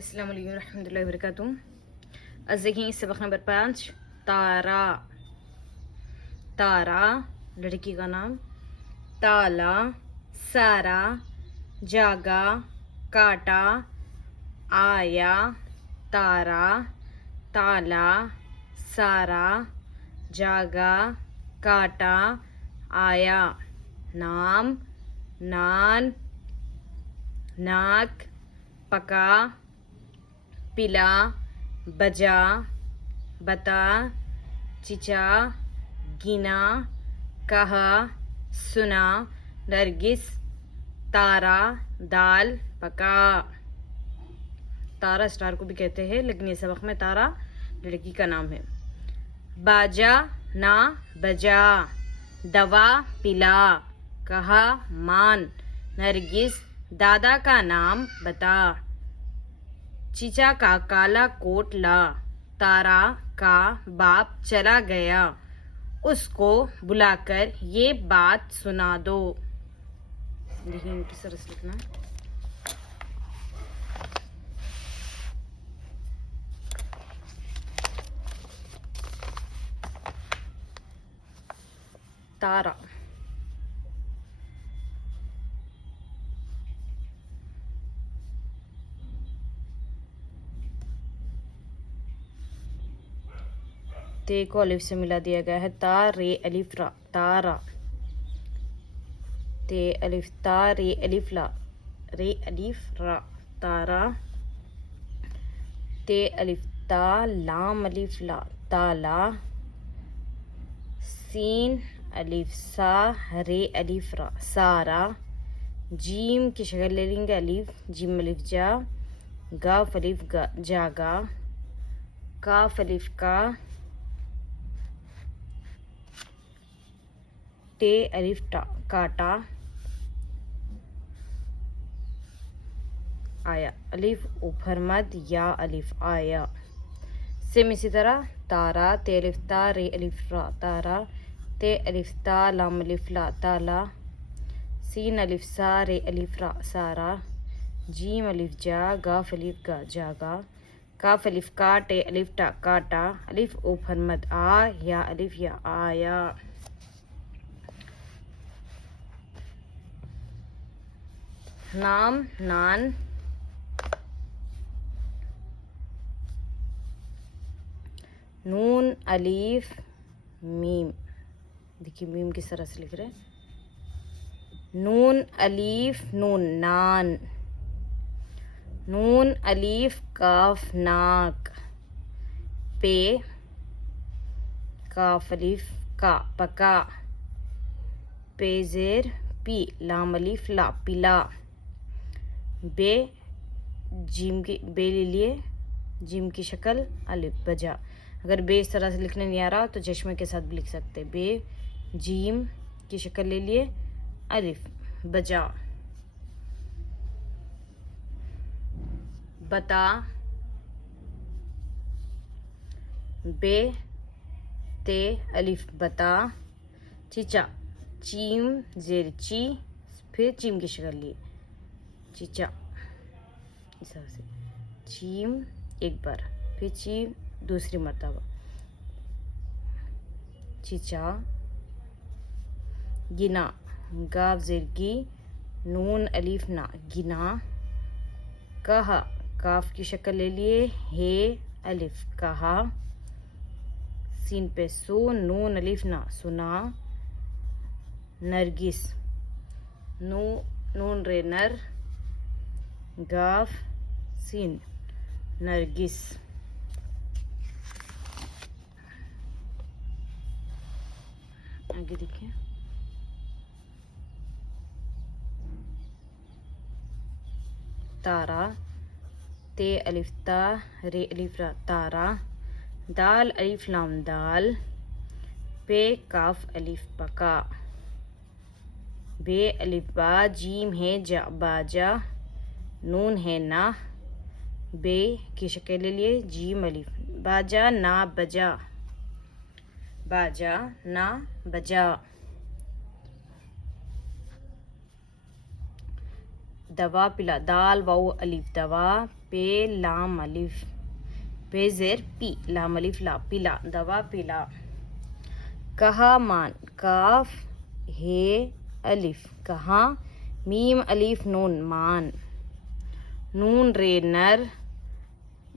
अस्सलाम वालेकुम रहमतुल्लाहि व बरकातुहू। आज देखेंगे सबक नंबर 5 तारा। तारा लड़की का नाम। ताला सारा जागा काटा आया तारा ताला सारा जागा काटा आया। नाम नान नाक पका पिला बजा बता चिचा गिना कहा सुना नरगिस तारा दाल पका। तारा स्टार को भी कहते हैं, लेकिन ये सबक में तारा लड़की का नाम है। बाजा ना बजा दवा पिला कहा मान नरगिस दादा का नाम बता। चीचा का काला कोट ला तारा का बाप चला गया उसको बुलाकर ये बात सुना दो। देखिए किस तरह से लिखना है। तारा ते को अलिफ से मिला दिया गया है। ता रे अलिफ रा तारा। ते अलिफ ता रे अलिफ ला रे अलिफ रा तारा। ते अलिफ ता लाम अलिफ ला ताला। सीन अलिफ सा रे अलिफ रा सारा। जीम की शक्ल ले लेंगे अलिफ जिम अलिफ जा गाफ अलिफ गा जागा काफ अलिफ का टे अलिफ टा काटा आया। अलिफ ऊपर मद या अलिफ आया। सेम इसी तरह तारा ते अलिफ ता रे अलिफ रा तारा। ते अलिफ ता लाम अलिफ ला ताला। सीन अलिफ सा रे अलिफ रा सारा। जीम अलिफ जा गाफ अलिफ गा जागा काफ अलिफ का टे अलिफ टा काटा। अलिफ ऊपर मद आ या अलिफ या आया। नाम नान नून अलीफ मीम। देखिए मीम किस तरह से लिख रहे हैं। नून अलीफ नून नान। नून अलीफ काफ नाक। पे काफ अलीफ का पका। पे जेर पी लाम अलीफ ला पिला। बे जिम की बे ले लिए जिम की शक्ल अलिफ बजा। अगर बे इस तरह से लिखने नहीं आ रहा तो चश्मे के साथ भी लिख सकते। बे जीम की शक्ल ले लिए अलिफ बजा। बता बे ते अलिफ बता। चीचा चीम जेर ची फिर चीम की शक्ल लिए चीचा इस तरह से चीम एक बार फिर चीम दूसरी मर्तबा चीचा। गिना गाफ जेरगी नून अलीफ ना गिना। कहा काफ की शक्ल ले लिए हे अलिफ कहा। सीन पे सो नून अलिफ ना सुना। नरगिस नून रे नर गाफ सीन नरगिस। आगे देखिए। तारा ते अलिफ ता रे अलिफ रा तारा। दाल अलिफ लाम दाल। पे काफ अलिफ पका। बे अलिफ बा जीम है जा बाजा। नून है ना। बे की शक्ल ले लिए जीम अलिफ बाजा ना बजा बाजा ना बजा। दवा पिला दाल वाओ अलिफ दवा पे लाम अलिफ, पे ज़ेर पी, लाम अलिफ ला, पिला, दवा पिला। कहा मान, काफ हे अलिफ, कहा, मीम अलिफ नून, मान, नून रे नर,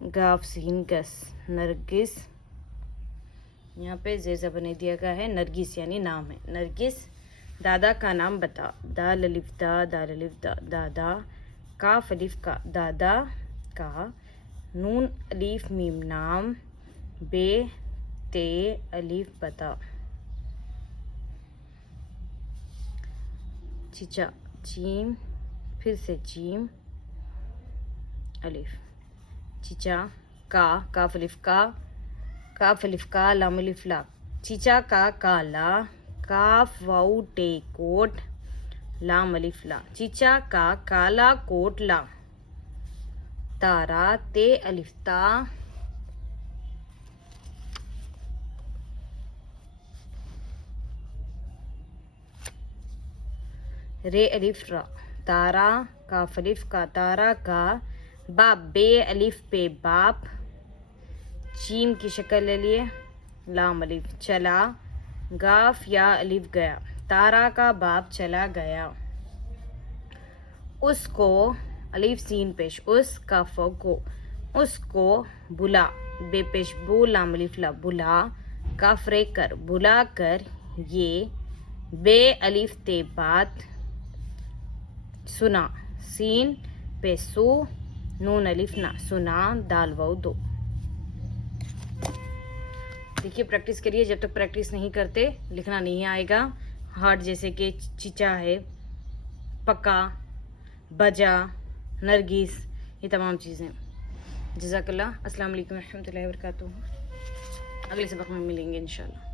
गाफ सीन गस, नरगिस। यहाँ पे जैसा बने दिया गया है नरगिस यानी नाम है, नरगिस। दादा का नाम बता, दाल अलिफ दा, दाल अलिफ दा, दादा। काफ अलिफ का, दादा का। नून अलिफ मीम नाम, बे ते अलिफ बता। चीचा चीम, फिर से चीम अलिफ। चीचा का, काफ अलिफ का, काफ अलिफ का, लाम अलिफ ला। चीचा का काला, काफ वाउ टे कोट, लाम अलिफ ला। चीचा का काला कोट ला। तारा ते अलिफ ता, रे अलिफ रा। तारा, काफ अलिफ का, तारा का। बाप, बे अलिफ पे बाप, चीम की शक्ल ले लिए, लाम अलिफ। चला, गाफ या अलिफ गया, तारा का बाप चला गया। उसको, अलिफ सीन पेश, उस, काफ को, उसको बुला, बे पेश बू, लाम अलिफ ला, बुला। काफ रे कर, बुला कर। ये, बे अलिफ ते बात, सुना, सीन पे सू, नून अलिफ ना, सुना, दाल वाउ दो। देखिए प्रैक्टिस करिए, जब तक प्रैक्टिस नहीं करते लिखना नहीं आएगा। हार्ड जैसे कि चीचा है, पक्का, बजा, नरगिस, ये तमाम चीज़ें। जज़ाकल्लाह। अस्सलाम वालेकुम रहमतुल्लाहि व बरकातुहू। अगले सबक में मिलेंगे इंशाल्लाह।